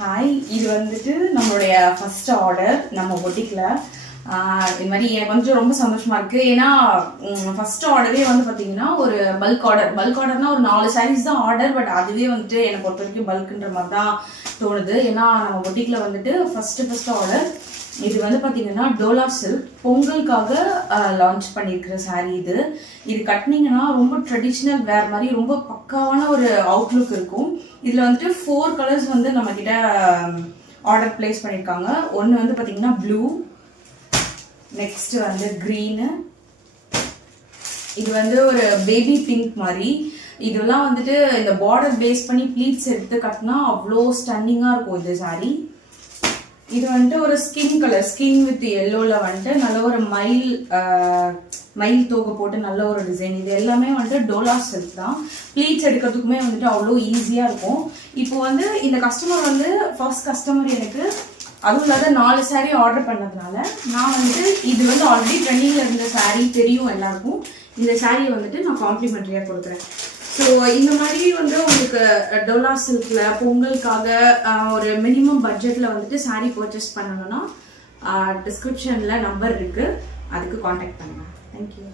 Hi, இது வந்துட்டு நம்மளுடைய ஃபர்ஸ்ட் ஆர்டர் நம்ம பொட்டிக்கில். இது மாதிரி கொஞ்சம் ரொம்ப சந்தோஷமா இருக்கு. ஏன்னா ஃபர்ஸ்ட் ஆர்டரே வந்து பார்த்தீங்கன்னா ஒரு பல்க் ஆர்டர்னா ஒரு 4 சாரீஸ் தான் ஆர்டர். பட் அதுவே வந்துட்டு என்னை பொறுத்த வரைக்கும் பல்க்குன்ற மாதிரி தான் தோணுது. ஏன்னா நம்ம பொட்டிக்கில் வந்துட்டு ஃபர்ஸ்ட் ஆர்டர் இது வந்து பார்த்தீங்கன்னா டோலா சில்க் பொங்கலுக்காக லான்ச் பண்ணியிருக்கிற சாரீ. இது கட்டினீங்கன்னா ரொம்ப ட்ரெடிஷ்னல் வேர் மாதிரி ரொம்ப பக்காவான ஒரு அவுட்லுக் இருக்கும். இதில் வந்துட்டு 4 கலர்ஸ் வந்து நம்ம கிட்ட ஆர்டர் பிளேஸ் பண்ணியிருக்காங்க. ஒன்று வந்து பார்த்தீங்கன்னா ப்ளூ, நெக்ஸ்ட் வந்து க்ரீனு, இது வந்து ஒரு பேபி பிங்க் மாதிரி. இதெல்லாம் வந்துட்டு இந்த பார்டர் பேஸ் பண்ணி ப்ளீட்ஸ் எடுத்து கட்டினா அவ்வளோ ஸ்டன்னிங்காக இருக்கும் இந்த சாரீ. இது வந்துட்டு ஒரு ஸ்கின் கலர், ஸ்கின் வித் எல்லோல வந்துட்டு நல்ல ஒரு மயில் தோகை போட்டு நல்ல ஒரு டிசைன். இது எல்லாமே வந்துட்டு டோலா சில்க் தான். ப்ளீட்ஸ் எடுக்கிறதுக்குமே வந்துட்டு அவ்வளோ ஈஸியாக இருக்கும். இப்போ வந்து இந்த கஸ்டமர் வந்து ஃபர்ஸ்ட் கஸ்டமர் எனக்கு, அதுவும் இல்லாத 4 சாரீ ஆர்டர் பண்ணதுனால நான் வந்துட்டு இது வந்து ஆல்ரெடி ட்ரெண்டிங்கில் இருந்த சாரீ தெரியும் எல்லாருக்கும். இந்த சாரியை வந்துட்டு நான் காம்ப்ளிமெண்ட்ரியாக கொடுக்குறேன். ஸோ இந்த மாதிரி வந்து உங்களுக்கு டோலா சில்கில் பொங்கலுக்காக ஒரு மினிமம் பட்ஜெட்டில் வந்துட்டு சாரீ பர்ச்சேஸ் பண்ணணும்னா டிஸ்கிரிப்ஷனில் நம்பர் இருக்குது, அதுக்கு காண்டாக்ட் பண்ணுங்கள். தேங்க்யூ.